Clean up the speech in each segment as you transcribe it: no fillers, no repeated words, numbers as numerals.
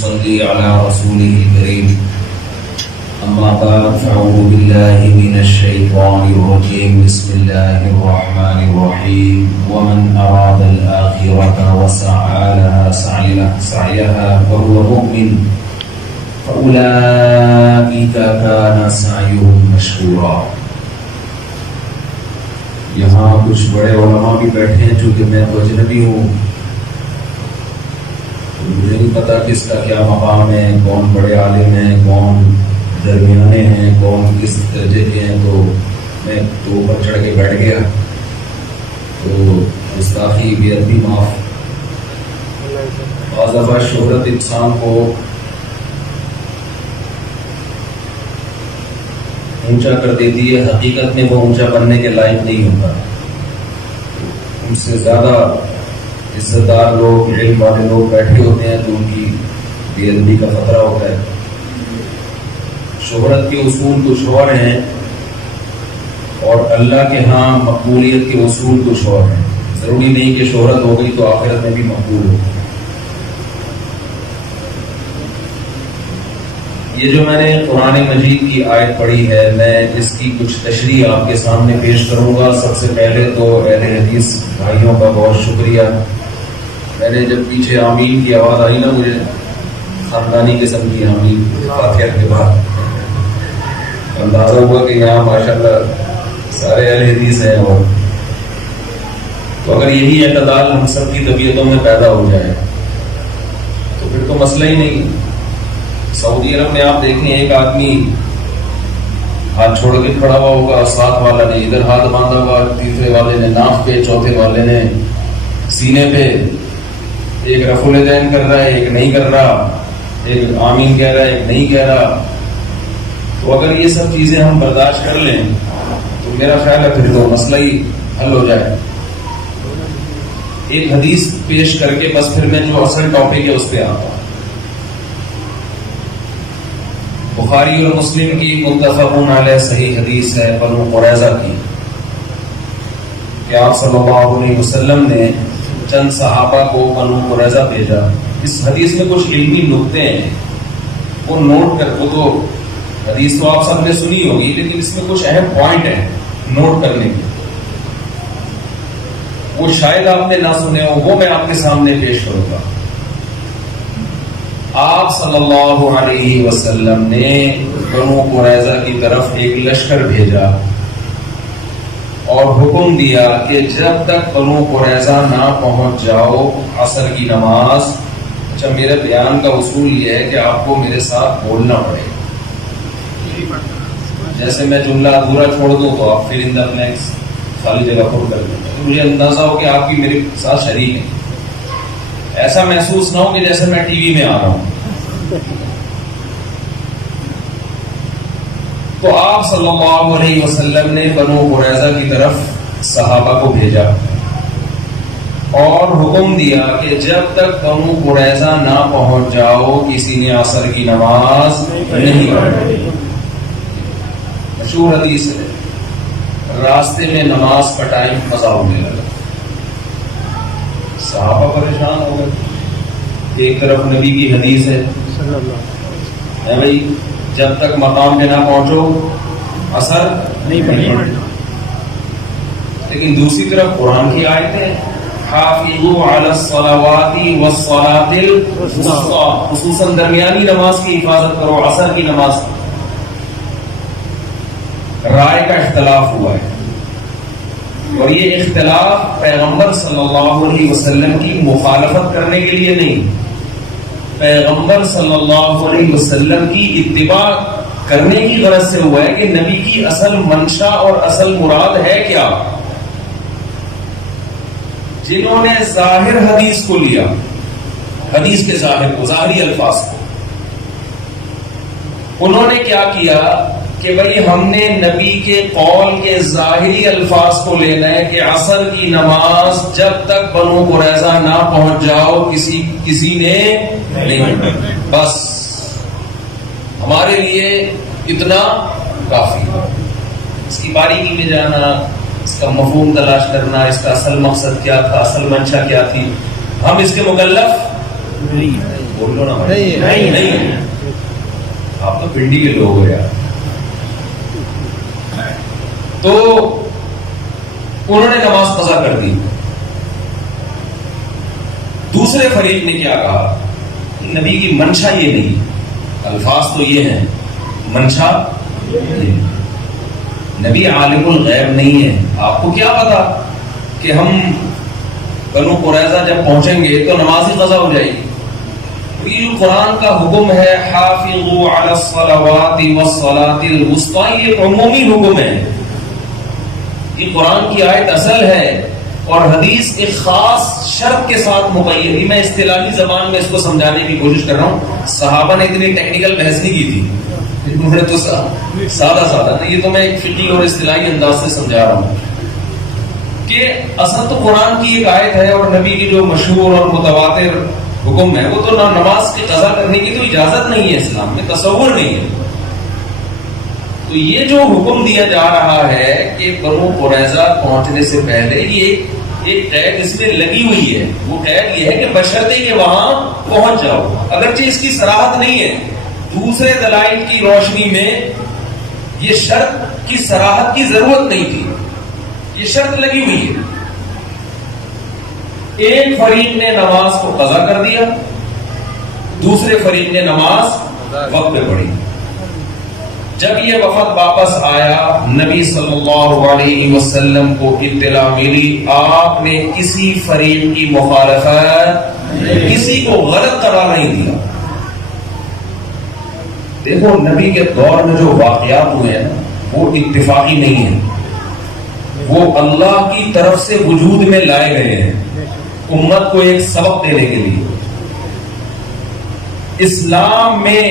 صلی علی رسوله الکریم اما بعد فاعوذ باللہ من الشیطان الرجیم بسم اللہ الرحمن الرحیم ومن اراد الآخرة وسعى لها سعيها وهو مؤمن فأولئك كان سعيهم مشكورا۔ یہاں کچھ بڑے علماء بھی بیٹھے ہیں، چونکہ میں تو اجنبی ہوں، مجھے نہیں پتا کس کا کیا مقام ہے، کون بڑے عالم ہیں، کون درمیانے ہیں، کون کس درجے کے ہیں، تو میں تو اوپر چڑھ کے بیٹھ گیا، تو گستاخی بے ادبی معاف۔ بعض دفعہ شہرت انسان کو اونچا کر دیتی ہے، حقیقت میں وہ اونچا بننے کے لائق نہیں ہوتا۔ ان سے زیادہ عزت دار لوگ، علم والے لوگ بیٹھے ہوتے ہیں تو ان کی بے ادبی کا خطرہ ہوتا ہے۔ شہرت کے اصول کچھ اور ہیں اور اللہ کے ہاں مقبولیت کے اصول کچھ اور ہیں۔ ضروری نہیں کہ شہرت ہو گئی تو آخرت میں بھی مقبول ہو۔ یہ جو میں نے قرآن مجید کی آیت پڑھی ہے، میں اس کی کچھ تشریح آپ کے سامنے پیش کروں گا۔ سب سے پہلے تو اہل حدیث بھائیوں کا بہت شکریہ۔ میں نے جب پیچھے آمین کی آواز آئی نا، مجھے خاندانی قسم کی آمین فاتحہ کے بعد اندازہ ہوا کہ یہاں ماشاءاللہ سارے اہل حدیث ہیں، اور تو اگر یہی اعتدال ہم سب کی طبیعتوں میں پیدا ہو جائے تو پھر تو مسئلہ ہی نہیں۔ سعودی عرب میں آپ دیکھیں، ایک آدمی ہاتھ چھوڑ کے کھڑا ہوا ہوگا، ساتھ والا نے ادھر ہاتھ باندھا ہوا، تیسرے والے نے ناف پہ، چوتھے والے نے سینے پہ، ایک رفع الیدین کر رہا ہے، ایک نہیں کر رہا، ایک آمین کہہ رہا ہے، ایک نہیں کہہ رہا۔ تو اگر یہ سب چیزیں ہم برداشت کر لیں تو میرا خیال ہے پھر تو مسئلہ ہی حل ہو جائے۔ ایک حدیث پیش کر کے بس پھر میں جو اصل ٹاپک ہے اس پہ آتا ہوں۔ بخاری اور مسلم کی متفق علیہ صحیح حدیث ہے بنو قریظہ کی، کہ آپ صلی اللہ علیہ وسلم نے چند صحابہ کو بنو قریظہ بھیجا۔ اس حدیث میں کچھ علمی نکتے ہیں، وہ نوٹ کر، وہ تو حدیث تو آپ سب نے سنی ہوگی لیکن اس میں کچھ اہم پوائنٹ ہیں نوٹ کرنے کے، وہ شاید آپ نے نہ سنے ہو، وہ میں آپ کے سامنے پیش کروں گا۔ آپ صلی اللہ علیہ وسلم نے بنو قریظہ کی طرف ایک لشکر بھیجا اور حکم دیا کہ جب تک بنو قریظہ نہ پہنچ جاؤ عصر کی نماز۔ اچھا، میرے بیان کا اصول یہ ہے کہ آپ کو میرے ساتھ بولنا پڑے گا، جیسے میں جملہ ادھورا چھوڑ دوں تو آپ پھر اندر بلینکس خالی جگہ پر کر دیں، مجھے اندازہ ہو کہ آپ کی میرے ساتھ شریک ہیں، ایسا محسوس نہ ہو کہ جیسے میں ٹی وی میں آ رہا ہوں۔ تو آپ صلی اللہ علیہ وسلم نے بنو قریظہ کی طرف صحابہ کو بھیجا اور حکم دیا کہ جب تک بنو قریظہ نہ پہنچ جاؤ کسی نے عصر کی نماز نہیں پڑھنی۔ مشہور حدیث ہے، راستے میں نماز کا ٹائم قضا ہونے لگا، صحابہ پریشان ہو گئے۔ ایک طرف نبی کی حدیث ہے بھائی جب تک مقام پہ نہ پہنچو عصر نہیں پڑھنی، لیکن دوسری طرف قرآن کی آیتیں حافظوا علی الصلوات والصلاۃ الوسطی، خصوصاً درمیانی نماز کی حفاظت کرو، عصر کی نماز۔ رائے کا اختلاف ہوا ہے اور یہ اختلاف پیغمبر صلی اللہ علیہ وسلم کی مخالفت کرنے کے لیے نہیں، پیغمبر صلی اللہ علیہ وسلم کی اتباع کرنے کی غرض سے ہوا ہے کہ نبی کی اصل منشا اور اصل مراد ہے کیا۔ جنہوں نے ظاہر حدیث کو لیا، حدیث کے ظاہر کو، ظاہری الفاظ کو، انہوں نے کیا کیا کہ بھئی ہم نے نبی کے قول کے ظاہری الفاظ کو لینا ہے کہ عصر کی نماز جب تک بنو قریظہ نہ پہنچ جاؤ کسی نے نہیں پڑھنی، بس ہمارے لیے اتنا کافی۔ اس کی باریکی میں جانا، اس کا مفہوم تلاش کرنا، اس کا اصل مقصد کیا تھا، اصل منشا کیا تھی، ہم اس کے مکلف بول لو نا بھائی. نہیں آپ تو پنڈی کے لوگ ہو یار. تو انہوں نے نماز قضا کر دی. دوسرے فریق نے کیا کہا؟ نبی کی منشا یہ نہیں, الفاظ تو یہ ہیں, منشا یہ. نبی عالم الغیب نہیں ہے. آپ کو کیا پتا کہ ہم بنو قریظہ جب پہنچیں گے تو نماز ہی قضا ہو جائے گی. یہ قرآن کا حکم ہے حافظوا علی الصلوات والصلاۃ الوسطی, یہ عمومی حکم ہے. یہ قرآن کی آیت اصل ہے اور حدیث ایک خاص شرط کے ساتھ مقید. میں اصطلاحی زبان میں اس کو سمجھانے کی کوشش کر رہا ہوں. صحابہ نے اتنی ٹیکنیکل بحث نہیں کی تھی, انہوں نے تو سادہ یہ تو میں ایک فقہی اور اصطلاحی انداز سے سمجھا رہا ہوں کہ اصل تو قرآن کی ایک آیت ہے اور نبی کی جو مشہور اور متواتر حکم ہے وہ تو نماز کی قضا کرنے کی تو اجازت نہیں ہے, اسلام میں تصور نہیں ہے. تو یہ جو حکم دیا جا رہا ہے کہ بنو قریظہ پہنچنے سے پہلے یہ ایک ٹیگ اس میں لگی ہوئی ہے. وہ ٹیگ یہ ہے کہ بشرطے کہ وہاں پہنچ جاؤ. اگرچہ اس کی صراحت نہیں ہے, دوسرے دلائل کی روشنی میں یہ شرط کی صراحت کی ضرورت نہیں تھی, یہ شرط لگی ہوئی ہے. ایک فریق نے نماز کو قضا کر دیا, دوسرے فریق نے نماز وقت پہ پڑھی. جب یہ وفد واپس آیا, نبی صلی اللہ علیہ وسلم کو اطلاع ملی, آپ نے کسی فریق کی مخالفت, کسی کو غلط قرار نہیں دیا. دیکھو نبی کے دور میں جو واقعات ہوئے ہیں وہ اتفاقی نہیں ہیں, وہ اللہ کی طرف سے وجود میں لائے گئے ہیں امت کو ایک سبق دینے کے لیے. اسلام میں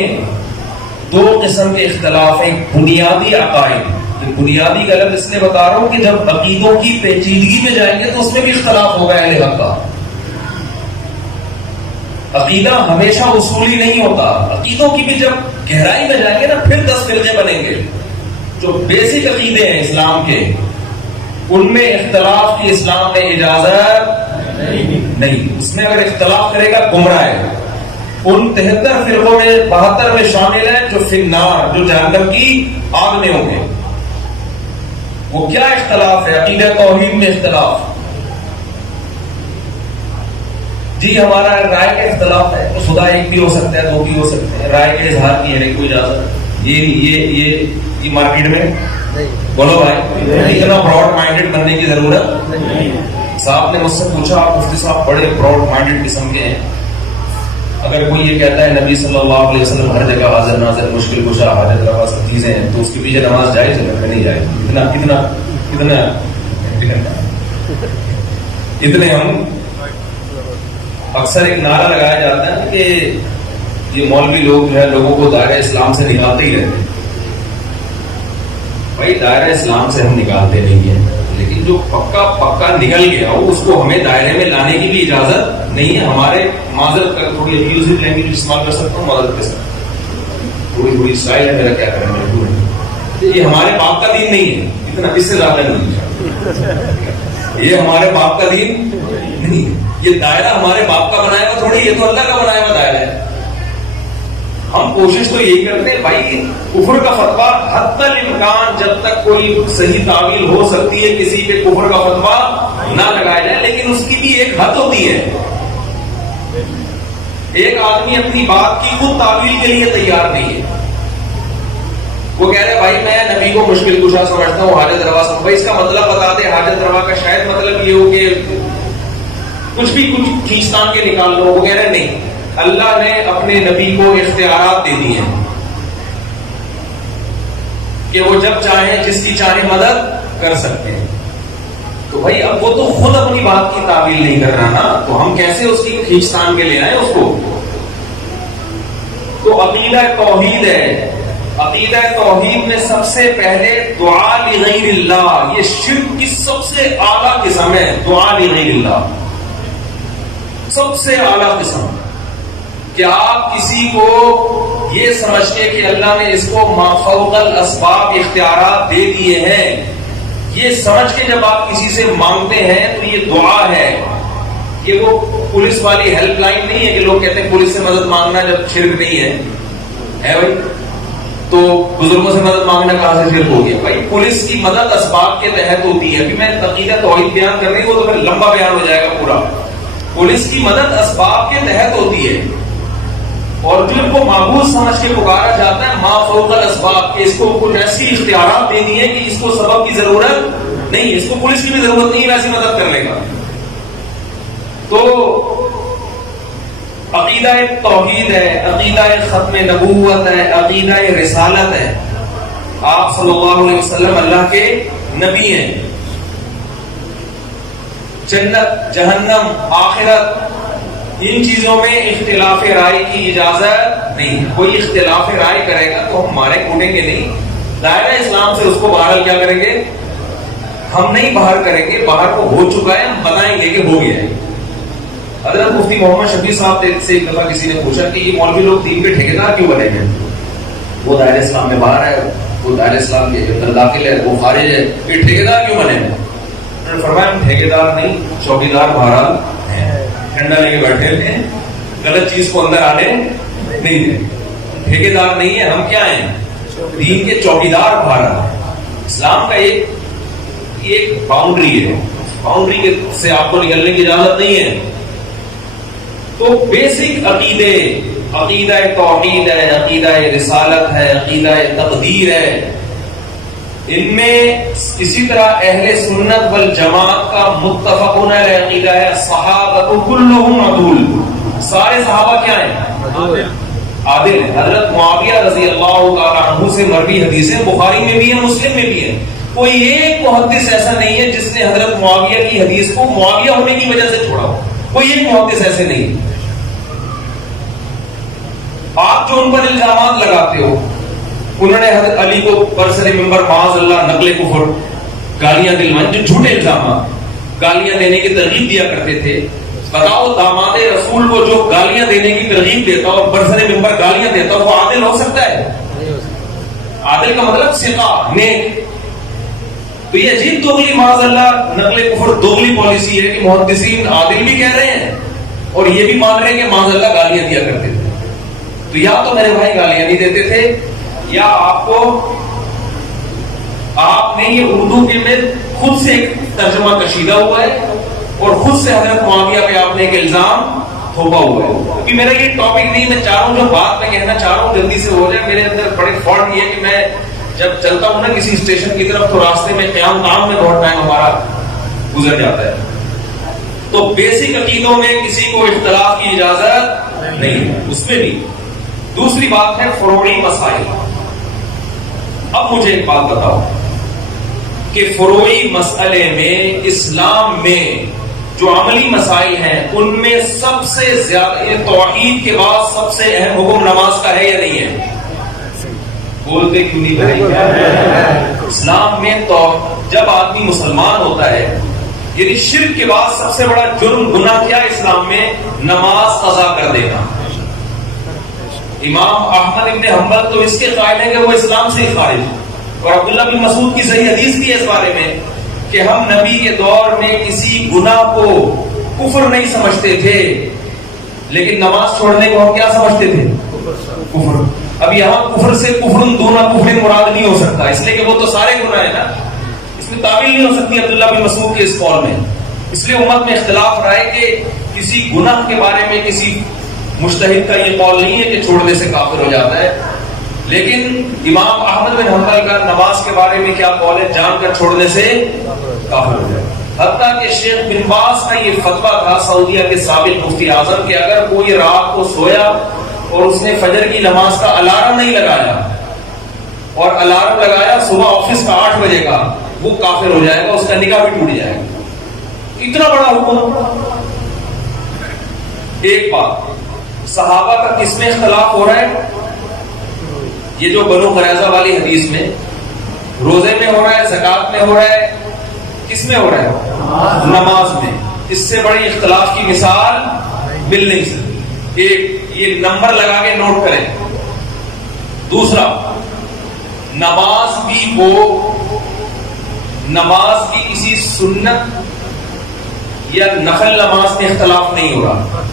دو قسم کے اختلاف ہیں. بنیادی عقائد, بنیادی کا لفظ اس لیے بتا رہا ہوں کہ جب عقیدوں کی پیچیدگی میں جائیں گے تو اس میں بھی اختلاف ہوگا اہل حق کا. عقیدہ ہمیشہ اصولی نہیں ہوتا, عقیدوں کی بھی جب گہرائی میں جائیں گے نا پھر 10 فرقے بنیں گے. جو بیسک عقیدے ہیں اسلام کے ان میں اختلاف کی اسلام نے اجازت نہیں. اس میں اگر اختلاف کرے گا گمراہ ہے. ان 73 فرقوں میں 72 میں شامل ہیں جو فی النار, جو جہنم کی آگ میں ہوں گے. وہ کیا اختلاف ہے؟ عقیدہ توحید میں اختلاف. جی ہمارا رائے کا اختلاف ہے تو خدا ایک بھی ہو سکتا ہے, دو بھی ہو سکتے ہیں, رائے کے اظہار کی ہے کوئی اجازت. یہ مارکیٹ میں بولو بھائی, اتنا براڈ مائنڈیڈ بننے کی ضرورت. صاحب نے مجھ سے پوچھا, آپ مفتی صاحب بڑے براڈ مائنڈیڈ قسم کے ہیں, اگر کوئی یہ کہتا ہے نبی صلی اللہ علیہ وسلم ہر جگہ حاضر ناظر مشکل کشا حاجت روا سب چیزیں ہیں تو اس کے پیچھے نماز جائز ہے؟ نہیں جائز. اتنے ہم اکثر ایک نعرہ لگایا جاتا ہے کہ یہ مولوی لوگ جو ہے لوگوں کو دائرہ اسلام سے نکالتے ہی رہتے ہیں. بھائی دائرہ اسلام سے ہم نکالتے نہیں ہیں, لیکن جو پکا نکل گیا ہو اس کو ہمیں دائرے میں لانے کی بھی اجازت نہیں ہے. ہمارے معذرت کر تھوڑی ابیوزو لینگویج استعمال کر سکتا ہوں, معذرت کے ساتھ تھوڑی اسٹائل ہے میرا, کیا کریں مجبور ہے. یہ ہمارے باپ کا دین نہیں ہے, اتنا اس سے زیادہ نہیں. یہ ہمارے باپ کا دین نہیں ہے. یہ دائرہ ہمارے باپ کا بنایا ہوا تھوڑی, یہ تو اللہ کا بنایا ہوا دائرہ ہے. ہم کوشش تو یہی کرتے ہیں بھائی کفر کا فتویٰ حتی الامکان جب تک کوئی صحیح تعویل ہو سکتی ہے کسی کے کفر کا فتویٰ نہ لگایا جائے, لیکن اس کی بھی ایک حد ہوتی ہے. ایک آدمی اپنی بات کی خود تعویل کے لیے تیار نہیں ہے. وہ کہہ رہے بھائی میں نبی کو مشکل کشا سمجھتا ہوں, حاجت روا سمجھتا ہوں. بھائی اس کا مطلب بتا دے. حاجت روا کا شاید مطلب یہ ہو کہ کچھ کھینچتان کے نکال لو. وہ کہہ رہے نہیں, اللہ نے اپنے نبی کو اختیارات دے دی ہیں کہ وہ جب چاہیں جس کی چاہیں مدد کر سکتے ہیں. تو بھائی اب وہ تو خود اپنی بات کی تعویل نہیں کر رہا نا, تو ہم کیسے اس کی کھینچتان کے لے آئیں اس کو. تو عقیدہ توحید ہے. عقیدہ توحید میں سب سے پہلے دعا لغیر اللہ, یہ شرک کی سب سے اعلیٰ قسم ہے. دعا لغیر اللہ سب سے اعلیٰ قسم, کہ آپ کسی کو یہ سمجھ کے کہ اللہ نے اس کو ما فوق الاسباب اختیارات دے دیے ہیں, یہ سمجھ کے جب آپ کسی سے مانگتے ہیں تو یہ دعا ہے. یہ وہ پولیس والی ہیلپ لائن نہیں ہے کہ لوگ کہتے ہیں پولیس سے مدد مانگنا جب شرک نہیں ہے بھائی، تو بزرگوں سے مدد مانگنا کہاں سے شرک ہو گیا؟ بھائی پولیس کی مدد اسباب کے تحت ہوتی ہے. ابھی میں عقیدہ توحید بیان کر رہی ہوں تو پھر لمبا بیان ہو جائے گا پورا. پولیس کی مدد اسباب کے تحت ہوتی ہے، اور جن کو معبود سمجھ کے پکارا جاتا ہے ما فوق الاسباب، کہ اس کو کچھ ایسی اختیارات دے دیے کہ اس کو سبب کی ضرورت نہیں، اس کو پولیس کی بھی ضرورت نہیں ہے ویسی مدد کرنے کا. تو عقیدہ توحید ہے، عقیدہ ختم نبوت ہے، عقیدہ رسالت ہے. آپ صلی اللہ علیہ وسلم اللہ کے نبی ہیں. جنت، جہنم، آخرت، ان چیزوں میں اختلاف رائے کی اجازت نہیں. کوئی اختلاف رائے کرے گا تو ہم مارے کوٹیں گے نہیں، دائرہ اسلام سے اس کو باہر کیا کریں گے؟ ہم نہیں باہر کریں گے. باہر کو ہو چکا ہے، ہم بتائیں گے کہ ہو گیا ہے. حضرت مفتی محمد شفیع صاحب سے ایک دفعہ کسی نے پوچھا کہ یہ مولوی لوگ دین کے ٹھیکیدار کیوں بنے ہیں؟ وہ دائرہ اسلام میں باہر ہے، وہ دائرہ اسلام کے اندر داخل ہے، وہ خارج ہے، یہ ٹھیکیدار کیوں بنے ہیں؟ انہوں نے فرمایا ہم ٹھیکیدار نہیں، چوکیدار بہرحال ہیں. ٹھنڈا لے کے بیٹھے ہیں، غلط چیز کو اندر آنے نہیں دیں. ٹھیکیدار نہیں ہے، ہم کیا ہیں؟ دین کے چوکیدار بہرحال. اسلام کا ایک باؤنڈری ہے، باؤنڈری سے آپ کو نکلنے کی اجازت نہیں ہے. تو بیسک عقیدے، عقیدہ توحید ہے، عقیدہ رسالت ہے، عقیدہ تقدیر ہے. ان میں اسی طرح اہل سنت والجماعت کا متفقون علیہ عقیدہ ہے صحابہ کلہم عدول. سارے صحابہ کیا ہیں؟ عادل ہیں. حضرت معاویہ رضی اللہ تعالی عنہ سے مروی حدیثیں بخاری میں بھی ہیں، مسلم میں بھی ہیں. کوئی ایک محدث ایسا نہیں ہے جس نے حضرت معاویہ کی حدیث کو معاویہ ہونے کی وجہ سے چھوڑا ہو. کوئی ایک محدث ایسے نہیں. آپ جو ان پر الزامات لگاتے ہو، انہوں نے حضرت علی کو برسر ممبر معاذ اللہ نقل کفر گالیاں دلوائیں، جو جھوٹے الزامات، گالیاں دینے کی ترغیب دیا کرتے تھے. بتاؤ داماد رسول کو جو گالیاں دینے کی ترغیب دیتا اور برسر ممبر گالیاں دیتا وہ عادل ہو سکتا ہے؟ عادل کا مطلب ثقہ، نیک. تو یہ عجیب دوغلی معاذ اللہ نقل کفر دوغلی پالیسی ہے کہ محدثین عادل بھی کہہ رہے ہیں اور یہ بھی مان رہے ہیں کہ معاذ اللہ گالیاں دیا کرتے تھے. تو یا تو میرے بھائی گالیاں نہیں دیتے تھے، یا آپ نے یہ اردو کے میں خود سے ایک ترجمہ کشیدہ ہوا ہے اور خود سے حضرت معاویہ پہ آپ نے ایک الزام تھوپا ہوا ہے. کیونکہ میرا یہ ٹاپک نہیں، میں چاہ رہا ہوں جو بات میں کہنا چاہ رہا ہوں جلدی سے ہو جائے. میرے اندر بڑے فالٹ یہ ہے کہ میں جب چلتا ہوں نا کسی اسٹیشن کی طرف تو راستے میں قیام کام میں بہت ٹائم ہمارا گزر جاتا ہے. تو بیسک عقیدوں میں کسی کو اختلاف کی اجازت نہیں ہے، اس میں بھی. دوسری بات ہے فروعی مسائل. اب مجھے ایک بات بتاؤ کہ فروعی مسئلے میں اسلام میں جو عملی مسائل ہیں ان میں سب سے زیادہ توحید کے بعد سب سے اہم حکم نماز کا ہے یا نہیں ہے؟ بولتے کیوں نہیں بھائی؟ اسلام میں تو جب آدمی مسلمان ہوتا ہے، یعنی شرک کے بعد سب سے بڑا جرم گناہ کیا اسلام میں؟ نماز قضا کر دینا. امام احمد ابن حنبل تو اس کے قائل ہیں کہ وہ اسلام سے ہی خارج. اور عبداللہ بن مسعود کی صحیح حدیث بھی ہے اس بارے میں کہ ہم نبی کے دور میں کسی گناہ کو کفر نہیں سمجھتے تھے، لیکن نماز چھوڑنے کو ہم کیا سمجھتے تھے؟ کفر. اب یہاں کفر سے کفر دونہ کفر مراد نہیں ہو سکتا، اس لیے کہ وہ تو سارے گناہ ہیں نا، اس میں تعویل نہیں ہو سکتی عبداللہ بن مسعود کے اس قول میں. اس لیے امت میں اختلاف رہا ہے کہ کسی گناہ کے بارے میں کسی مجتہد کا یہ قول نہیں ہے کہ چھوڑنے سے کافر ہو جاتا ہے. لیکن امام احمد بن حنبل کا نماز کے بارے میں کیا قول ہے؟ جان کر چھوڑنے سے کافر ہو جائے. حتیٰ کہ شیخ بن باز کا یہ فتویٰ تھا سعودیہ کے سابق مفتی اعظم کہ اگر کوئی رات کو سویا اور اس نے فجر کی نماز کا الارم نہیں لگایا اور الارم لگایا صبح آفس کا 8 بجے کا، وہ کافر ہو جائے گا، اس کا نکاح بھی ٹوٹ جائے گا. اتنا بڑا حکم. ایک بات، صحابہ کا کس میں اختلاف ہو رہا ہے؟ یہ جو بنو قریظہ والی حدیث میں روزے میں ہو رہا ہے، زکات میں ہو رہا ہے، کس میں ہو رہا ہے؟ نماز میں. اس سے بڑی اختلاف کی مثال مل نہیں سکتی. ایک یہ نمبر لگا کے نوٹ کریں. دوسرا، نماز بھی وہ نماز کی کسی سنت یا نفل نماز میں اختلاف نہیں ہو رہا.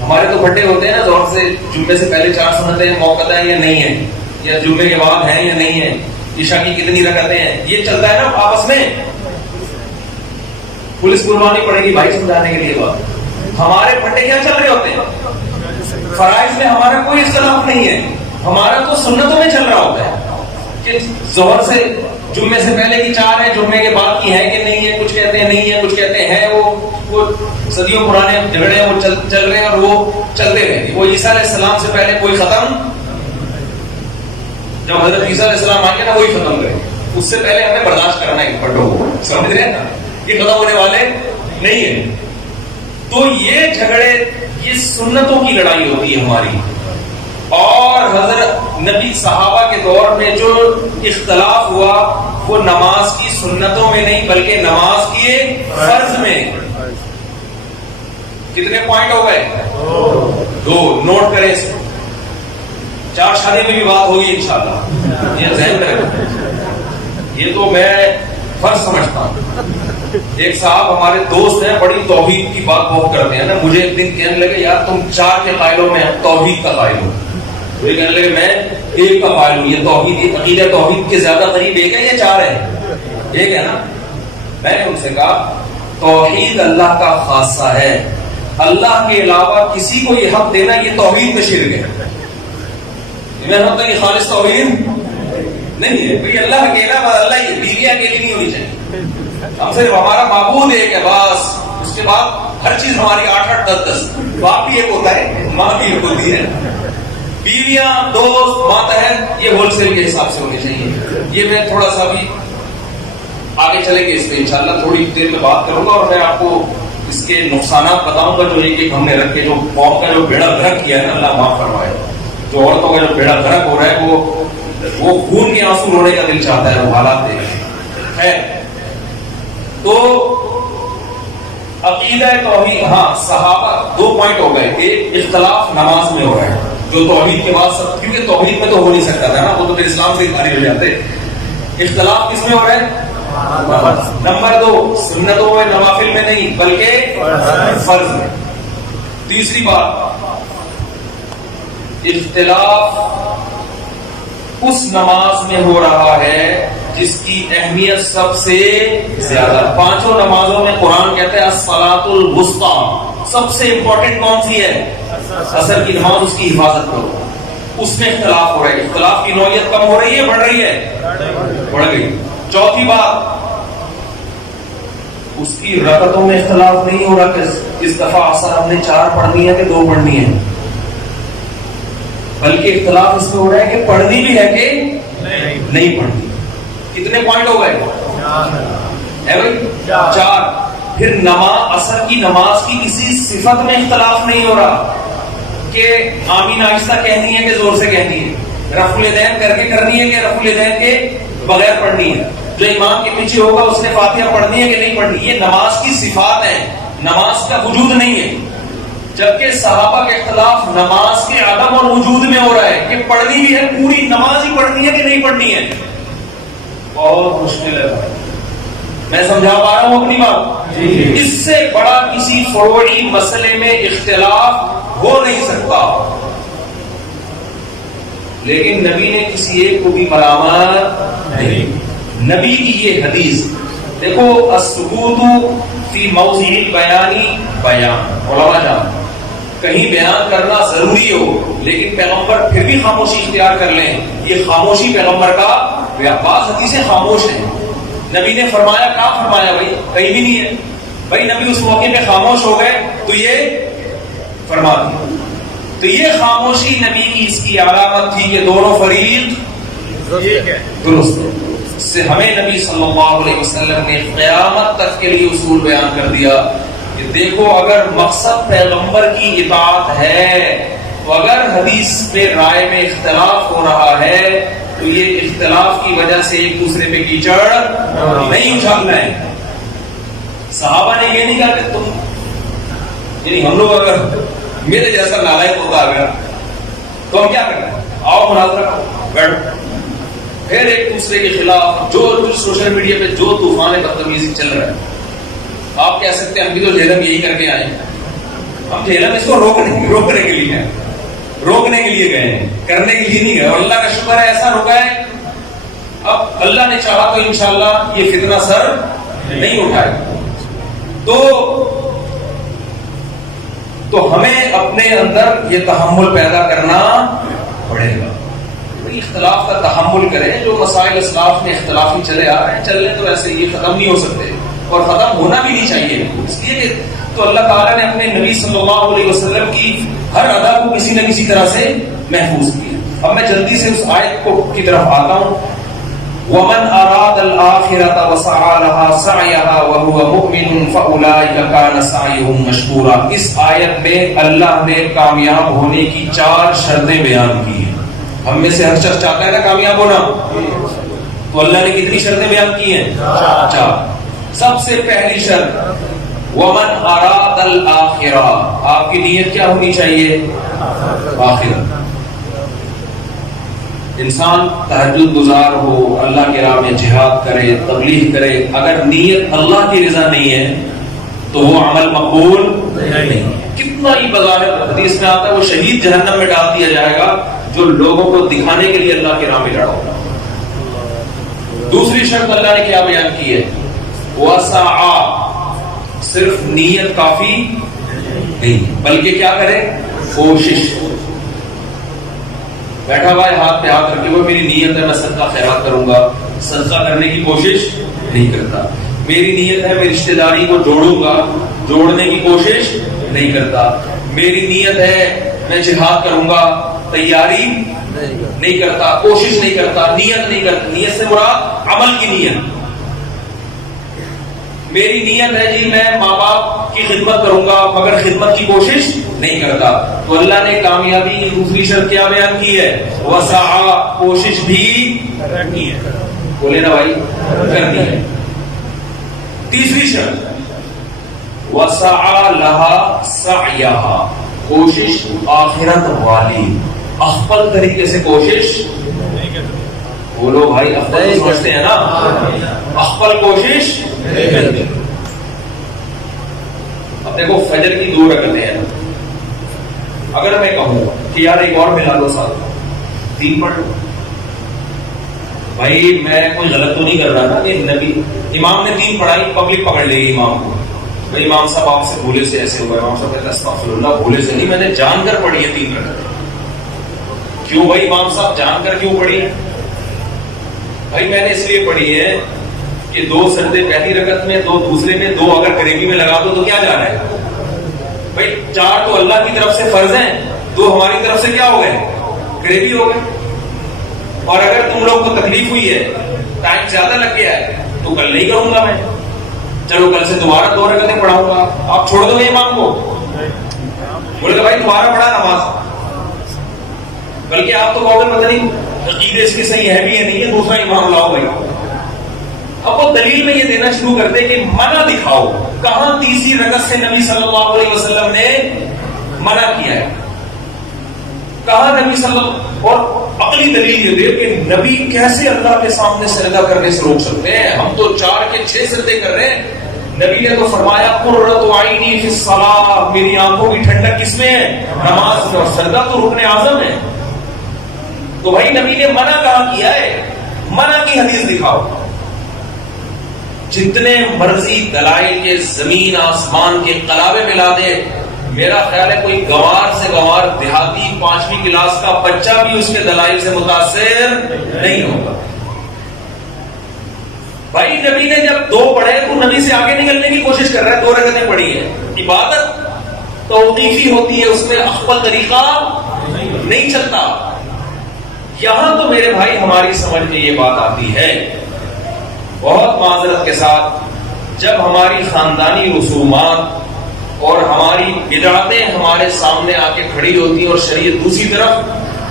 ہمارے تو پھٹے ہوتے ہیں نا زور سے, جمعے سے پہلے 4 سنتیں موقع ہے یا نہیں ہے, یا جمعے کے بعد ہیں یا نہیں ہے, عشاء کی کتنی رکعتیں ہیں, یہ چلتا ہے نا آپس میں. پولیس قربانی پڑے گی بھائی سمجھانے کے لیے بات. ہمارے پھٹے کیا چل رہے ہوتے ہیں, فرائض میں ہمارا کوئی اختلاف نہیں ہے, ہمارا تو سنتوں میں چل رہا ہوتا ہے کہ ظہر سے جمعے سے پہلے کی 4 ہے, جمعے کے بعد کی ہے کہ نہیں ہے, کچھ کہتے ہیں نہیں ہے, کچھ کہتے ہیں وہ صدیوں پرانے جھگڑے ہیں وہ چل رہے ہیں اور وہ چلتے رہے. وہ عیسیٰ علیہ السلام سے پہلے کوئی ختم, جب حضرت عیسیٰ علیہ السلام آئے نا وہی ختم کرے, اس سے پہلے ہمیں برداشت کرنا ہے پھٹوں کو, سمجھ رہے ہیں نا, یہ ختم ہونے والے نہیں ہیں. تو یہ جھگڑے, یہ سنتوں کی لڑائی ہوتی ہے ہماری. اور حضرت نبی صحابہ کے دور میں جو اختلاف ہوا وہ نماز کی سنتوں میں نہیں بلکہ نماز کی فرض میں. کتنے پوائنٹ ہو گئے؟ 2. نوٹ کریں اس کو, 4 شادی میں بھی بات ہوگی انشاءاللہ, یہ ذہن کریں. یہ تو میں فرض سمجھتا ہوں. ایک صاحب ہمارے دوست ہیں, بڑی توحید کی بات بہت کرتے ہیں نا. مجھے ایک دن کہنے لگے یار تم 4 کے قائل ہو, میں توحید کا قائل ہوں. مجھے کہنے لگے میں 1 کا قائل ہوں. یہ توحید, یہ عقیدہ توحید کے زیادہ قریب 1 ہے یا 4 ہے؟ 1 ہے نا. میں نے ان سے کہا توحید اللہ کا خاصہ ہے, اللہ کے علاوہ کسی کو یہ حق دینا یہ توحید میں شرک ہے. میں سمجھتا ہوں یہ خالص توحید نہیں ہے. بھئی اللہ اکیلا, اللہ ہی, بیویاں اکیلی نہیں ہونی چاہیے. ہم صرف ہمارا معبود ایک ہے بس, اس کے بعد ہر چیز ہماری 8 8 10 10. باپ بھی ایک ہوتا ہے, ماں بھی ایک ہوتی ہے, بیویاں, دوست, ماتحت, یہ ہول سیل کے حساب سے ہونی چاہیے. یہ میں تھوڑا سا بھی آگے چلیں گے اس پہ انشاءاللہ, تھوڑی دیر میں بات کروں گا, اور میں آپ کو اس کے نقصانات بتاؤں گا جو ایک ہم نے رکھے. جو قوم کا جو بیڑا غرق کیا ہے نا, اللہ معاف فرمائے. جو عورتوں کا جو بیڑا غرق ہو رہا ہے وہ خون کے آنسو رونے کا دل چاہتا ہے, وہ حالات دیکھ ہے. تو عقیدہ توحید, ہاں صحابہ 2 پوائنٹ ہو گئے. ایک اختلاف نماز میں ہو رہا ہے جو توحید کے بعد سب, کیونکہ توحید میں تو ہو نہیں سکتا تھا نا, وہ تو پھر اسلام سے خارج ہو جاتے. اختلاف کس میں ہو رہا ہے؟ نمبر 2 سنتوں میں, نوافل میں نہیں بلکہ فرض میں. تیسری بات, اختلاف اس نماز میں ہو رہا ہے جس کی اہمیت سب سے زیادہ. 5 نمازوں میں قرآن کہتا ہے الصلاۃ الوسطیٰ, سب سے امپورٹنٹ کون سی ہے؟ عصر کی نماز, اس کی حفاظت کرو. اس میں اختلاف ہو رہا ہے. اختلاف کی نوعیت کم ہو رہی ہے, بڑھ رہی ہے؟ بڑھ گئی. چوتھی بات, اس کی رکعتوں میں اختلاف نہیں ہو رہا کہ اس دفعہ عصر ہم نے 4 پڑھنی ہے کہ 2 پڑھنی ہے, بلکہ اختلاف اس میں ہو رہا ہے کہ پڑھنی بھی ہے کہ نہیں پڑھنی. کتنے پوائنٹ ہو گئے؟ 4. پھر عصر کی نماز کی کسی صفت میں اختلاف نہیں ہو رہا کہ آمین آہستہ کہنی ہے کہ زور سے کہنی ہے, رفع الیدین کر کے کرنی ہے کہ رفع الیدین کے بغیر پڑھنی ہے, جو امام کے پیچھے ہوگا اس نے فاتحہ پڑھنی ہے کہ نہیں پڑھنی. یہ نماز کی صفات ہیں, نماز کا وجود نہیں ہے. جبکہ صحابہ کے اختلاف نماز کے عدم اور وجود میں ہو رہا ہے کہ پڑھنی بھی ہے, پوری نماز ہی پڑھنی ہے کہ نہیں پڑھنی ہے. بہت مشکل ہے بھائی, میں سمجھا پا رہا ہوں اپنی بات؟ اس سے بڑا کسی فروعی مسئلے میں اختلاف ہو نہیں سکتا. لیکن نبی نے کسی ایک کو بھی ملامت نہیں. نبی کی یہ حدیث دیکھو, السکوت فی موضع البیان بیان. علماء جان, کہیں بیان کرنا ضروری ہو لیکن پیغمبر پھر بھی خاموشی اختیار کر لیں, یہ خاموشی پیغمبر کا. بعض حدیثیں خاموش ہیں, نبی نے فرمایا, کہاں فرمایا بھائی؟ کہیں بھی نہیں ہے بھائی. نبی اس موقع پہ خاموش ہو گئے تو یہ فرما دیا. تو یہ خاموشی نبی کی اس کی علامت تھی کہ دونوں فریق درست ہے. اس سے ہمیں نبی صلی اللہ علیہ وسلم نے قیامت تک کے لیے اصول بیان کر دیا کہ دیکھو, اگر مقصد پیغمبر کی اطاعت ہے تو اگر حدیث پہ رائے میں اختلاف ہو رہا ہے تو یہ اختلاف کی وجہ سے ایک دوسرے پہ کیچڑ نہیں اچھالنا ہے. صحابہ نے یہ نہیں کہا کہ تم, یعنی ہم لوگ اگر میرے جیسا نالائق ہوتا اگر تو ہم کیا کرنا ہے, آؤ مناظرہ کرو, بیٹھو, پھر ایک دوسرے کے خلاف جو سوشل میڈیا پہ جو طوفان بدتمیزی چل رہا ہے آپ کہہ سکتے ہیں ہم بھی تو جہلم یہی کر کے آئے ہیں. ہم جہلم اس کو روکنے کے لیے گئے ہیں, کرنے کے لیے نہیں گئے. اور اللہ کا شکر ہے ایسا رکا ہے, اب اللہ نے چاہا تو انشاءاللہ یہ فتنہ سر نہیں اٹھائے. تو ہمیں اپنے اندر یہ تحمل پیدا کرنا پڑے گا. اختلاف کا تحمل کریں. جو مسائل اسلاف میں اختلافی چلے آ رہے ہیں, چل رہے تو ایسے یہ ختم نہیں ہو سکتے اور ختم ہونا بھی نہیں چاہیے. اس لیے کہ تو اللہ تعالیٰ نے اپنے نبی صلی اللہ علیہ وسلم کی ہر ادا کو کسی نہ کسی طرح سے محفوظ کیا. اب میں جلدی سے اس آیت کی طرف آتا ہوں. وَمَنْ أَرَادَ الْآخِرَةَ وَسَعَى لَهَا سَعْيَهَا وَهُوَ مُؤْمِنٌ فَأُولَٰئِكَ كَانَ سَعْيُهُمْ مَشْكُورًا. اس آیت میں اللہ نے کامیاب ہونے کی 4 شرطیں بیان کی ہیں. ہم میں سے ہر شخص چاہتا ہے نا کامیاب ہونا, تو اللہ نے کتنی شرطیں بیان کی ہیں؟ 4. سب سے پہلی شرط وَمَنْ أَرَادَ الْآخِرَةَ, آپ کی نیت کیا ہونی چاہیے؟ آخرت. انسان تہجد گزار ہو, اللہ کی راہ میں جہاد کرے, تبلیغ کرے, اگر نیت اللہ کی رضا نہیں ہے تو وہ عمل مقبول نہیں. کتنا ہی بظاہر حدیث میں آتا ہے وہ شہید جہنم میں ڈال دیا جائے گا جو لوگوں کو دکھانے کے لیے اللہ کی راہ میں لڑا ہوگا. دوسری شرط اللہ نے کیا بیان کی ہے؟ وَسَعَى, صرف نیت کافی نہیں بلکہ کیا کرے؟ کوشش. بیٹھا ہوا ہے ہاتھ پہ ہاتھ رکھے ہوئے, میری نیت ہے میں صدقہ خیرات کروں گا, صدقہ کرنے کی کوشش نہیں کرتا. میری نیت ہے میں رشتہ داری کو جوڑوں گا, جوڑنے کی کوشش نہیں کرتا. میری نیت ہے میں جہاد کروں گا, تیاری نہیں کرتا, کوشش نہیں کرتا, نیت نہیں کرتا. نیت سے مراد عمل کی نیت. میری نیت ہے جی میں ماں باپ کی خدمت کروں گا مگر خدمت کی کوشش نہیں کرتا. تو اللہ نے کامیابی کی دوسری شرط کیا بیان کی ہے؟ وسعا, کوشش بھی کرنی ہے. بولے نا بھائی, کرنی ہے. تیسری شرط وسعا لها سعیها, کوشش آخرت والی, افضل طریقے سے کوشش. بولو بھائی, افضل سمجھتے ہیں نا, افضل کوشش. اب دیکھو فجر کی 2 رکعتیں ہیں, اگر میں کہوں کہ یار ایک اور ملا دو ساتھ, 3 پڑھ لو, بھائی میں کوئی غلط تو نہیں کر رہا نا. کہ نبی امام نے 3 پڑھائی, پبلک پکڑ لے گی امام کو, بھائی امام صاحب آپ سے بھولے سے ایسے ہوا. امام صاحب کہتے ہیں استغفر اللہ, بھولے سے نہیں, میں نے جان کر پڑھی ہے 3 رکعتیں. کیوں بھائی امام صاحب جان کر کیوں پڑھی ہے؟ بھائی میں نے اس لیے پڑھی ہے کہ 2 سجدے پہلی رکعت میں, 2 دوسرے میں, 2 اگر قریبی میں لگا دو تو کیا جا رہا ہے بھائی؟ 4 تو اللہ کی طرف سے فرض ہیں, 2 ہماری طرف سے کیا ہو گئے؟ قریبی ہو گئے. اور اگر تم لوگ کو تکلیف ہوئی ہے, ٹائم زیادہ لگ گیا ہے, تو کل نہیں کروں گا میں, چلو کل سے دوبارہ 2 رکعتیں پڑھاؤں گا. آپ چھوڑ دو گے امام کو؟ بولے گا بھائی دوبارہ پڑھا نماز, بلکہ آپ تو کہو گے پتہ نہیں عقیدے اس کی صحیح ہے بھی ہے نہیں ہے, دوسرا امام لاؤ بھائی. اب وہ دلیل میں یہ دینا شروع کر دے کہ منع دکھاؤ, کہاں تیسری رکعت سے نبی صلی اللہ علیہ وسلم نے منع کیا ہے, کہاں نبی صلی اللہ. اور عقلی دلیل یہ دے کہ نبی کیسے اللہ کے سامنے سجدہ کرنے سے روک سکتے ہیں؟ ہم تو 4 کے 6 سجدے کر رہے ہیں. نبی نے تو فرمایا قرۃ عینی فی الصلاۃ, میری آنکھوں کی ٹھنڈک کس میں ہے؟ نماز میں. اور سجدہ تو رکن اعظم ہے. تو بھائی نبی نے منع کہاں کیا ہے؟ منع کی حدیث دکھاؤ. جتنے مرضی دلائل کے زمین آسمان کے قلابے ملا دے, میرا خیال ہے کوئی گوار سے گوار دیہاتی 5ویں کلاس کا بچہ بھی اس کے دلائل سے متاثر نہیں ہوگا. بھائی نبی نے جب 2 پڑھے تو نبی سے آگے نکلنے کی کوشش کر رہا ہے. 2 رکعتیں پڑھی ہے. عبادت توقیفی ہوتی ہے, اس میں افضل طریقہ نہیں چلتا. یہاں تو میرے بھائی ہماری سمجھ میں یہ بات آتی ہے بہت معذرت کے ساتھ, جب ہماری خاندانی رسومات اور ہماری بدعتیں ہمارے سامنے آ کے کھڑی ہوتی ہیں اور شریعت دوسری طرف,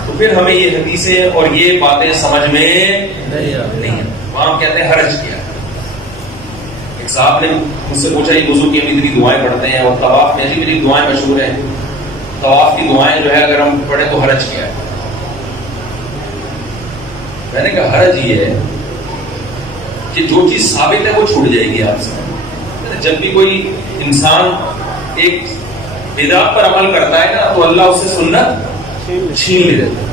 تو پھر ہمیں یہ حدیثیں اور یہ باتیں سمجھ میں نہیں. وہاں کہتے ہیں حرج کیا. ایک صاحب نے مجھ سے پوچھا یہ وضو کی ہم اتنی دعائیں پڑھتے ہیں اور طواف میں ایسی میری دعائیں مشہور ہیں, طواف کی دعائیں جو ہے اگر ہم پڑھیں تو حرج کیا ہے؟ میں نے کہا حرج یہ ہے کہ جو چیز ثابت ہے وہ چھوٹ جائے گی آپ سے. جب بھی کوئی انسان ایک بدعت پر عمل کرتا ہے نا تو اللہ اسے سنت چھین لے دیتا ہے.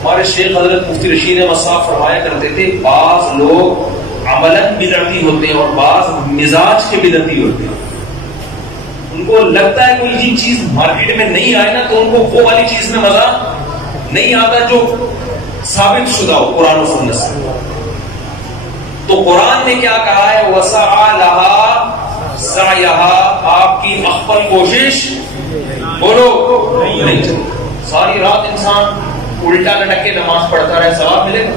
ہمارے شیخ حضرت مفتی رشید احمد صاحب فرمایا کرتے تھے بعض لوگ عملاً بدعتی ہوتے ہیں اور بعض مزاج کے بدعتی ہوتے ہیں. ان کو لگتا ہے کوئی یہ چیز مارکیٹ میں نہیں آئے نا تو ان کو وہ والی چیز میں مزہ نہیں آتا جو ثابت شدہ ہو قرآن و سنت سے. تو قرآن نے کیا کہا ہے وسعى لها سعيها, آپ کی اخفل کوشش بولو نہیں چلے. ساری رات انسان الٹا لٹک کے نماز پڑھتا رہے ثواب ملے گا؟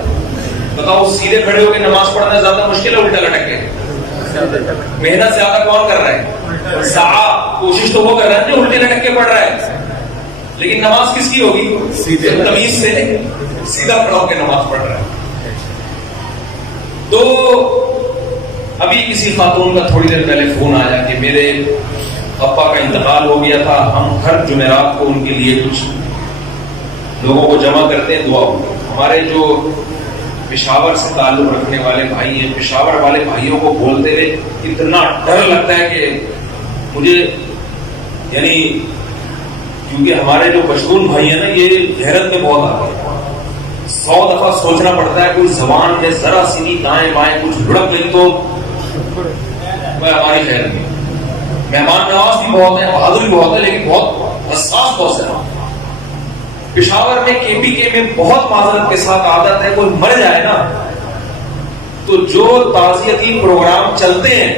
بتاؤ سیدھے کھڑے ہو کے نماز پڑھنا زیادہ مشکل ہے الٹا لٹک کے؟ محنت زیادہ کون کر رہا ہے؟ سعی کوشش تو وہ کر رہا ہے جو الٹے لٹک کے پڑھ رہا ہے. لیکن نماز کس کی ہوگی؟ تمیز سے سیدھا کھڑا ہو کے نماز پڑھ رہا ہے. تو ابھی کسی خاتون کا تھوڑی دیر پہلے فون آیا کہ میرے ابا کا انتقال ہو گیا تھا, ہم ہر جمعرات کو ان کے لیے کچھ لوگوں کو جمع کرتے ہیں دعا. ہمارے جو پشاور سے تعلق رکھنے والے بھائی ہیں, پشاور والے بھائیوں کو بولتے ہوئے اتنا ڈر لگتا ہے کہ مجھے, یعنی کیونکہ ہمارے جو پشتون بھائی ہیں نا یہ غیرت میں بہت آتے ہیں. 100 دفعہ سوچنا پڑتا ہے کوئی زبان میں ذرا سی بھی دائیں بائیں کچھ لڑک گئی تو ہماری خیر نہیں. مہمان نواز بھی بہت ہے, بہادر بھی بہت ہے, لیکن بہت حساس بہت ہے. پشاور میں KPK میں بہت معذرت کے ساتھ عادت ہے کوئی مر جائے نا تو جو تعزیتی پروگرام چلتے ہیں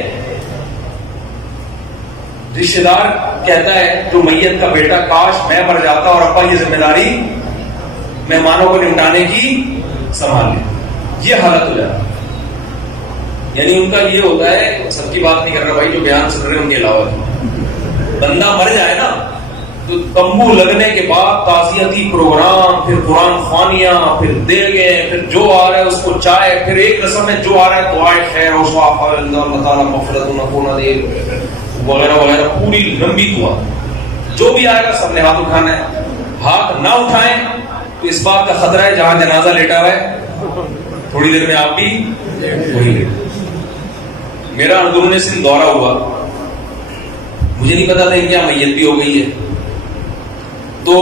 رشتہ دار کہتا ہے جو میت کا بیٹا کاش میں مر جاتا اور ابا یہ ذمہ داری مہمانوں کو نمٹانے کی سنبھال لے. یہ حالت ہو جاتی ہے. یعنی ان کا یہ ہوتا ہے, سب کی بات نہیں کر رہا بھائی, جو بیان سن رہے ہیں ان کے علاوہ بندہ مر جائے نا تو تمبو لگنے کے بعد تعزیتی پروگرام, پھر قرآن خوانیاں, پھر دیگیں, پھر جو آ رہا ہے اس کو چائے, پھر ایک رسم میں جو آ رہا ہے دعائے خیر و شفا اللہ تعالیٰ مغفرت وغیرہ وغیرہ, پوری لمبی دعا. جو بھی آئے گا سب نے ہاتھ اٹھانا ہے. ہاتھ نہ اٹھائیں تو اس بات کا خطرہ ہے جہاں جنازہ لیٹا ہوا ہے تھوڑی دیر میں آپ بھی وہی لیٹے. میرا اندرون سندھ دورہ ہوا, مجھے نہیں پتا تھا کہ کیا میت بھی ہو گئی ہے تو,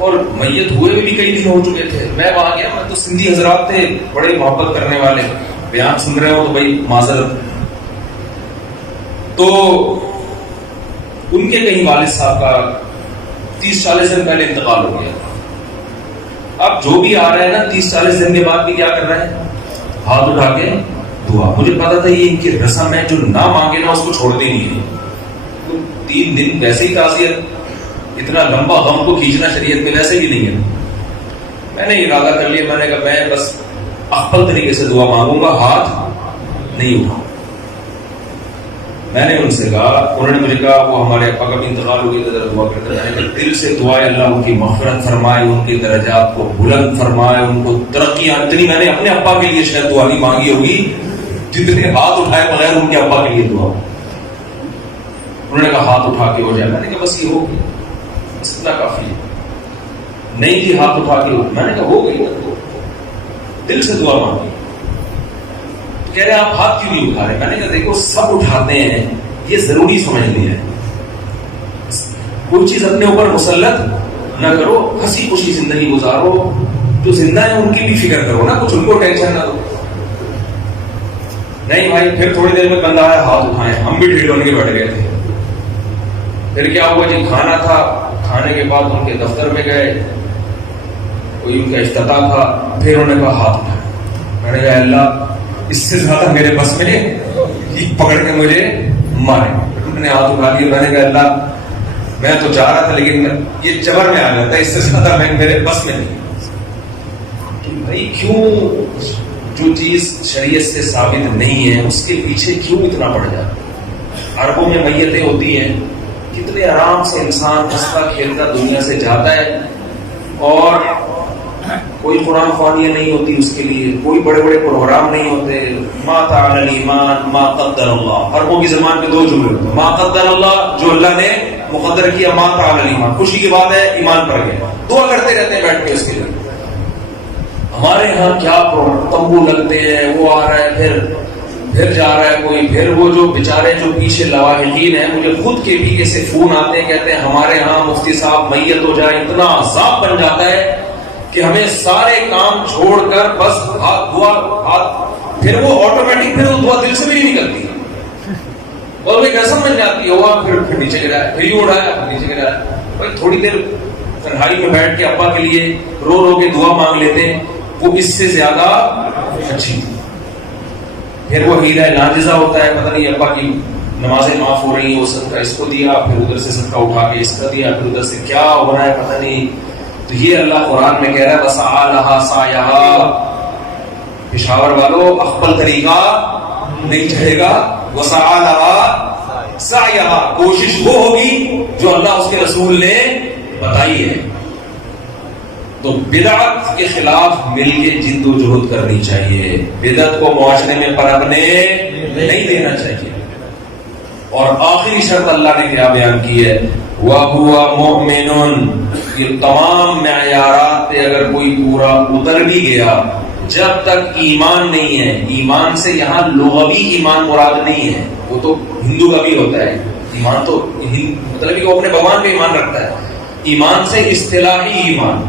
اور میت ہوئے بھی کئی دن ہو چکے تھے. میں وہاں گیا, میں تو سندھی حضرات تھے بڑے محبت کرنے والے, بیان سن رہے ہو تو بھائی معذرت. تو ان کے کہیں والد صاحب کا 30-40 دن پہلے انتقال ہو گیا. اب جو بھی آ رہا ہے نا 30-40 دن کے بعد بھی کیا کر رہا ہے, ہاتھ اٹھا کے دعا. مجھے پتا تھا یہ ان کی رسم ہے, جو نہ مانگے نا اس کو چھوڑتے نہیں ہے. 3 دن ویسے ہی تعزیت, اتنا لمبا غم کو کھینچنا شریعت میں ویسے ہی نہیں ہے. میں نے ارادہ کر لیا, میں نے کہا میں بس اخفل طریقے سے دعا مانگوں گا, ہاتھ نہیں اٹھاؤں. میں نے ان سے کہا, انہوں نے مجھے کہا وہ ہمارے ابا کا بھی انتقال ہو گیا تھا, ذرا دعا کرتے. میں نے کہا دل سے دعا ہے اللہ ان کی مغفرت فرمائے, ان کے درجات کو بلند فرمائے, ان کو ترقیاں. اتنی میں نے اپنے ابا کے لیے شاید دعا نہیں مانگی ہوگی جتنے ہاتھ اٹھائے بغیر ان کے ابا کے لیے دعا. انہوں نے کہا ہاتھ اٹھا کے ہو جائے. میں نے کہا بس یہ ہو گئی, بس اتنا کافی ہے. نہیں جی ہاتھ اٹھا کے ہو. میں نے کہا ہو گئی, دل سے دعا مانگی. کہہ رہے آپ ہاتھ کیوں نہیں اٹھا رہے؟ میں نے کہا دیکھو سب اٹھاتے ہیں, یہ ضروری سمجھ لیا ہے. کوئی چیز اپنے اوپر مسلط نہ کرو, ہنسی خوشی زندگی گزارو. جو زندہ ہے ان کی بھی فکر کرو نا, کچھ ان کو ٹینشن نہ دو. نہیں بھائی, پھر تھوڑی دیر میں بندہ آیا, ہاتھ اٹھائے, ہم بھی ڈھیل بن کے بیٹھ گئے تھے. پھر کیا ہوا جی, کھانا تھا, کھانے کے بعد ان کے دفتر میں گئے, کوئی ان کا افتتاح تھا. پھر انہوں نے کہا ہاتھ اٹھائے. میں نے کہا اللہ اس سے زیادہ میرے بس میں یہ پکڑ کے مجھے مارے. انہوں نے ہاتھ اٹھا لیا. میں نے کہا اللہ میں تو چاہ رہا تھا لیکن یہ جبر میں آ جاتا ہے, اس سے زیادہ میں میرے بس میں نہیں. بھائی کیوں جو چیز شریعت سے ثابت نہیں ہے اس کے پیچھے کیوں اتنا پڑ جاتا ہے؟ عربوں میں میتیں ہوتی ہیں, کتنے آرام سے انسان ہنستا کھیلتا دنیا سے جاتا ہے, اور کوئی قرآن خوانیاں نہیں ہوتی اس کے لیے, کوئی بڑے بڑے پروگرام نہیں ہوتے. ما تعالی الایمان ما قدر اللہ. عربوں کی زبان میں 2 جملے ہوتے ہیں, ما قدر اللہ جو اللہ نے مقدر کیا, ما تعالی الایمان خوشی کی بات ہے, ایمان پر گئے. دعا کرتے رہتے ہیں بیٹھ کے اس کے لیے. ہمارے یہاں کیا تمبو لگتے ہیں, وہ آ رہا ہے, پھر جا رہا ہے کوئی، پھر وہ جو بیچارے جو پیچھے لواحقین ہیں، مجھے خود کے بھی سے فون آتے ہیں، کہتے ہیں ہمارے ہاں مفتی صاحب میت ہو جائے، اتنا عذاب بن جاتا ہے کہ ہمیں سارے کام چھوڑ کر بس ہاتھ دعا ہاتھ، پھر وہ آٹومیٹک پھر وہ دعا دل سے بھی نہیں نکلتی اور وہ ایک رسم بن جاتی ہے، ہوا پھر نیچے گرا ہے، پھر یوں اڑایا پھر نیچے گرا ہے. بھائی تھوڑی دیر تنہائی میں بیٹھ کے ابا کے لیے رو رو کے دعا مانگ لیتے ہیں، وہ اس سے زیادہ اچھی. پھر وہ ہیرا ناجزہ ہوتا ہے، پتہ نہیں ابا کی نمازیں معاف ہو رہی ہیں، وہ صدقہ اس کو دیا، پھر ادھر سے صدقہ اٹھا کے اس کا دیا، پھر ادھر سے کیا ہو رہا ہے پتہ نہیں. تو یہ اللہ قرآن میں کہہ رہا ہے وَسَعَى لَهَا سَعْيَهَا، پشاور والوں اخبل طریقہ نہیں چڑھے گا. وَسَعَى لَهَا سَعْيَهَا، کوشش وہ ہوگی جو اللہ اس کے رسول نے بتائی ہے. تو بدعت کے خلاف مل کے جد و جہد کرنی چاہیے، بدعت کو معاشرے میں پنپنے نہیں دینا چاہیے. اور آخری شرط اللہ نے کیا بیان کی ہے، وَهُوَ مُؤْمِنٌ. یہ تمام معیارات پہ اگر کوئی پورا اتر بھی گیا، جب تک ایمان نہیں ہے، ایمان سے یہاں لغوی ایمان مراد نہیں ہے، وہ تو ہندو کا بھی ہوتا ہے ایمان، تو مطلب کہ وہ اپنے بھگوان پہ ایمان رکھتا ہے. ایمان سے اصطلاحی ایمان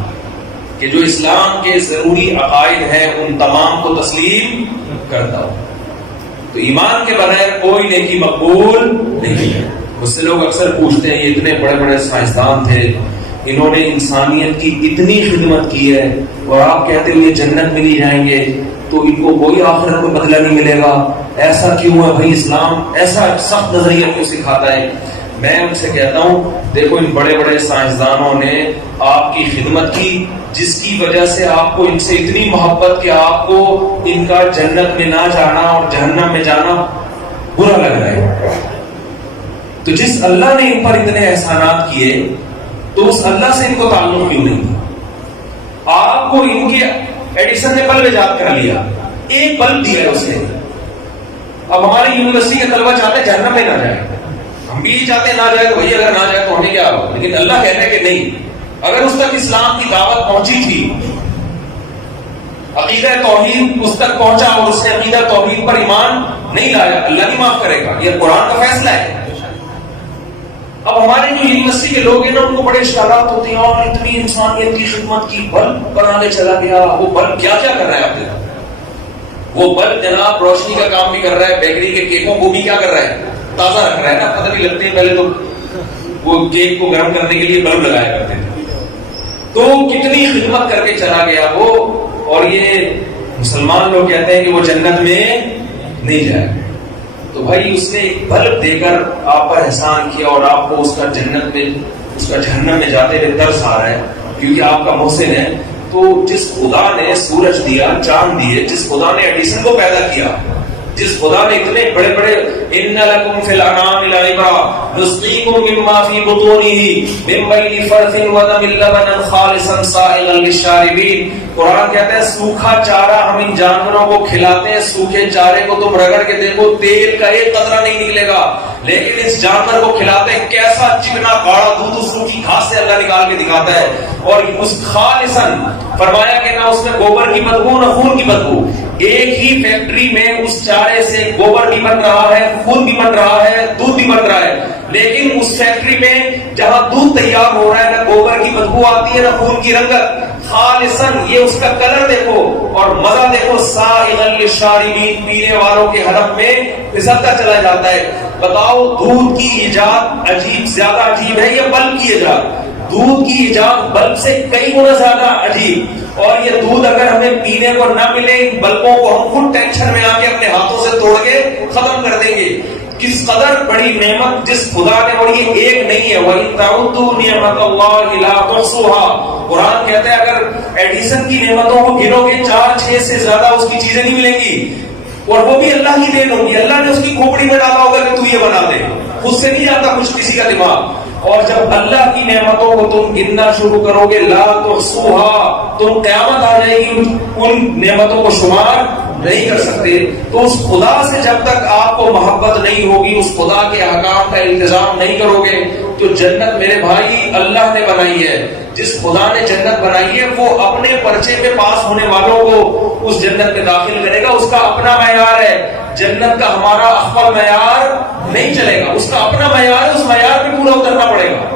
کہ جو اسلام کے ضروری عقائد ہیں ان تمام کو تسلیم کرتا ہو. تو ایمان کے بغیر کوئی نیکی مقبول نہیں ہے. اس سے لوگ اکثر پوچھتے ہیں یہ اتنے بڑے بڑے سائنسدان تھے، انہوں نے انسانیت کی اتنی خدمت کی ہے، اور آپ کہتے ہیں یہ جنت میں نہیں جائیں گے تو ان کو کوئی آخرت میں بدلہ نہیں ملے گا، ایسا کیوں ہے بھائی؟ اسلام ایسا سخت نظریہ کیوں سکھاتا ہے؟ میں ان سے کہتا ہوں دیکھو ان بڑے بڑے سائنسدانوں نے آپ کی خدمت کی، جس کی وجہ سے آپ کو ان سے اتنی محبت کہ آپ کو ان کا جنت میں نہ جانا اور جہنم میں جانا برا لگ رہا ہے. تو جس اللہ نے ان پر اتنے احسانات کیے تو اس اللہ سے ان کو تعلق کیوں نہیں تھا؟ آپ کو ان کے ایڈیسن نے بلب ایجاد کر لیا، ایک بلب دیا ہے اس نے. اب ہماری یونیورسٹی کے طلبہ چاہتے ہیں جہنم میں نہ جائے، ہم بھی چاہتے ہیں نہ جائے، تو بھائی اگر نہ جائے تو ہمیں کیا ہو؟ لیکن اللہ کہہ رہا ہے کہ نہیں، اگر اس تک اسلام کی دعوت پہنچی تھی، عقیدہ توحید اس تک پہنچا اور اس نے عقیدہ توحید پر ایمان نہیں لایا، اللہ نہیں معاف کرے گا، یہ قرآن کا فیصلہ ہے. اب ہمارے جو یونیورسٹی کے لوگ ہیں نا، ان کو بڑے اشکالات ہوتے ہیں، اور اتنی انسانیت کی خدمت کی، بلب بنانے چلا گیا. وہ بلب کیا کیا کر رہا ہے آپ دیکھو، وہ بلب جناب روشنی کا کام بھی کر رہا ہے، بیکری کے کیکوں کو بھی کیا کر رہا ہے؟ تازہ رکھ رہا ہے نا. پتہ نہیں لگتے ہیں پہلے تو وہ کیک کو گرم کرنے کے لیے بلب لگایا کرتے تھے. تو کتنی خدمت کر کے چلا گیا وہ، اور یہ مسلمان لوگ کہتے ہیں کہ وہ جنت میں نہیں جائے. تو بھائی اس نے ایک بلب دے کر آپ پر احسان کیا اور آپ کو اس کا جنت میں، اس کا جہنم میں جاتے ہوئے ترس آ رہا ہے کیونکہ آپ کا محسن ہے. تو جس خدا نے سورج دیا، چاند دیے، جس خدا نے ایڈیسن کو پیدا کیا، جس خدا نے اتنے بڑے بڑے ان لکم فی الانعام لعبرۃ نسقیکم مما فی بطونہ من بین فرث ودم لبنا خالصا سائغا للشاربین. قرآن کہتا ہے سوکھا چارہ ہم ان جانوروں کو کھلاتے ہیں، سوکھے چارے کو تم رگڑ کے دیکھو تیل کا ایک قطرہ نہیں نکلے گا، لیکن اس جانور کو کھلاتے ہیں کیسا چکنا گاڑا دودھ اس روٹی گھاس سے اللہ نکال کے دکھاتا ہے. اور اس خالصا فرمایا کہ نہ اس میں گوبر کی بدبو نہ خون کی بدبو. ایک ہی فیکٹری میں اس چارے سے گوبر بھی بن رہا ہے، خون بھی بن رہا ہے، دودھ بھی بن رہا ہے، لیکن اس فیکٹری میں جہاں دودھ تیار ہو رہا ہے نہ گوبر کی بدبو آتی ہے نہ خون کی رنگت. خالصاً یہ اس کا کلر دیکھو اور مزہ دیکھو، سائغا للشاربین، پینے والوں کے حلق میں پھسلتا چلا جاتا ہے. بتاؤ دودھ کی ایجاد عجیب، زیادہ عجیب ہے یا بلب کی ایجاد؟ دودھ کی ایجاد بلب سے کئی گنا زیادہ عجیب. اور یہ دودھ اگر ہمیں پینے کو نہ ملے، ان بلبوں کو ہم خود ٹینشن میں آ کے اپنے ہاتھوں سے توڑ کے ختم کر دیں گے. کس قدر بڑی نعمت جس خدا نے، اور یہ ایک نہیں ہے، وَإِن تَعُدُّوا نِعْمَتَ اللَّهِ لَا تُحْصُوهَا. قرآن کہتا ہے اگر ایڈیسن کی نعمتوں کو گنو گے 4-6 سے زیادہ اس کی چیزیں نہیں ملیں گی، اور وہ بھی اللہ کی دین ہوگی. اللہ نے اس کی کھوپڑی میں ڈالا ہوگا کہ تو یہ بنا دے، خود سے نہیں جاتا کچھ کسی کا دماغ. اور جب اللہ کی نعمتوں کو تم گننا شروع کرو گے، لا تحصوها، تم قیامت آ جائے گی ان نعمتوں کو شمار نہیں کر سکتے. تو اس خدا سے جب تک آپ کو محبت نہیں ہوگی, اس خدا کے احکام کا التزام نہیں کرو گے, تو جنت میرے بھائی اللہ نے بنائی ہے. جس خدا نے جنت بنائی ہے وہ اپنے پرچے میں پاس ہونے والوں کو اس جنت میں داخل کرے گا. اس کا اپنا معیار ہے. جنت کا ہمارا اخبار معیار نہیں چلے گا, اس کا اپنا معیار ہے, اس معیار پہ پورا اترنا پڑے گا.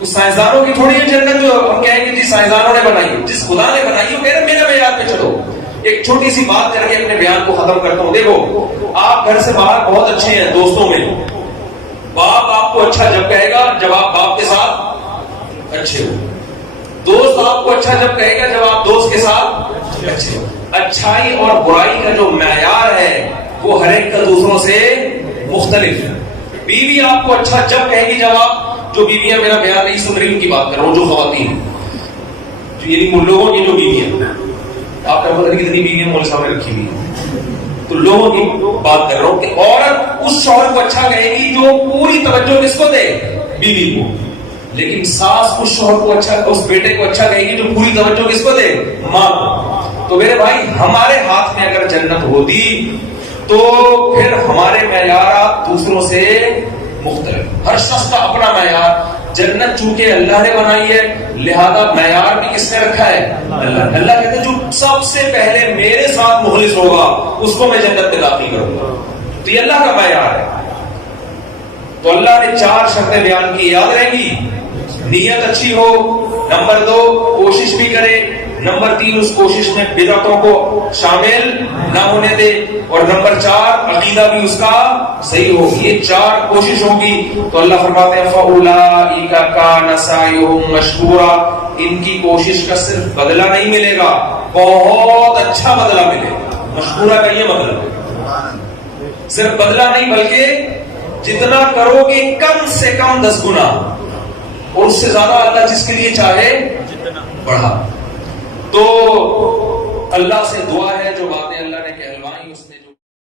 اس سائنسدانوں کی تھوڑی ہے جنت جو ہم کہیں گے جی سائنسدانوں نے بنائی. جس خدا نے بنائی ہے میرے معیار پہ چلو. ایک چھوٹی سی بات کر کے اپنے بیان کو ختم کرتا ہوں. دیکھو, آپ گھر سے باہر بہت اچھے ہیں دوستوں میں. باپ آپ کو اچھا جب کہے گا جب آپ باپ کے ساتھ اچھے ہو. دوست آپ کو اچھا جب کہے گا جب آپ دوست کے ساتھ اچھے ہو. اچھائی اور برائی کا جو معیار ہے وہ ہر ایک کا دوسروں سے مختلف ہے. بیوی آپ کو اچھا جب کہے گی جب آپ, جو بیویاں میرا بیان نہیں سن رہی ان کی بات کر رہا ہوں, جو خواتین یعنی ان لوگوں کی جو بیویاں, آپ کا پتہ نہیں کتنی بیویاں مول سامنے رکھی ہوئی ہیں, تو لوگوں کی بات کر رہا ہوں کہ عورت اس شوہر کو اچھا کہے گی جو پوری توجہ کس کو دے, بیوی کو. لیکن ساس اس شوہر کو اچھا, اس بیٹے کو اچھا کہے گی جو پوری توجہ کس کو دے, ماں کو. تو میرے بھائی ہمارے ہاتھ میں اگر جنت ہوتی تو پھر ہمارے معیارات دوسروں سے مختلف. ہر شخص کا اپنا معیار. جنت چونکہ اللہ نے بنائی ہے لہذا معیار بھی کس نے رکھا ہے, اللہ. اللہ کہتے ہیں جو سب سے پہلے میرے ساتھ مخلص ہوگا اس کو میں جنت میں داخل کروں گا. تو یہ اللہ کا معیار ہے. تو اللہ نے 4 شرطیں بیان کی, یاد رہیں گی. نیت اچھی ہو, نمبر 2 کوشش بھی کرے, نمبر 3 اس کوشش میں بدعتوں کو شامل نہ ہونے دے, اور نمبر 4 عقیدہ بھی اس کا صحیح ہو. یہ 4 کوشش ہوگی تو اللہ فرماتے ہیں فَأُولَٰئِكَ كَانَ سَعْيُهُمْ مَشْكُورًا. ان کی کوشش کا صرف بدلہ نہیں ملے گا, بہت اچھا بدلہ ملے گا. مشکورہ کا یہ مطلب ہے صرف بدلہ نہیں بلکہ جتنا کرو گے کم سے کم 10 گنا, اور اس سے زیادہ اللہ جس کے لیے چاہے بڑھا. تو اللہ سے دعا ہے جو باتیں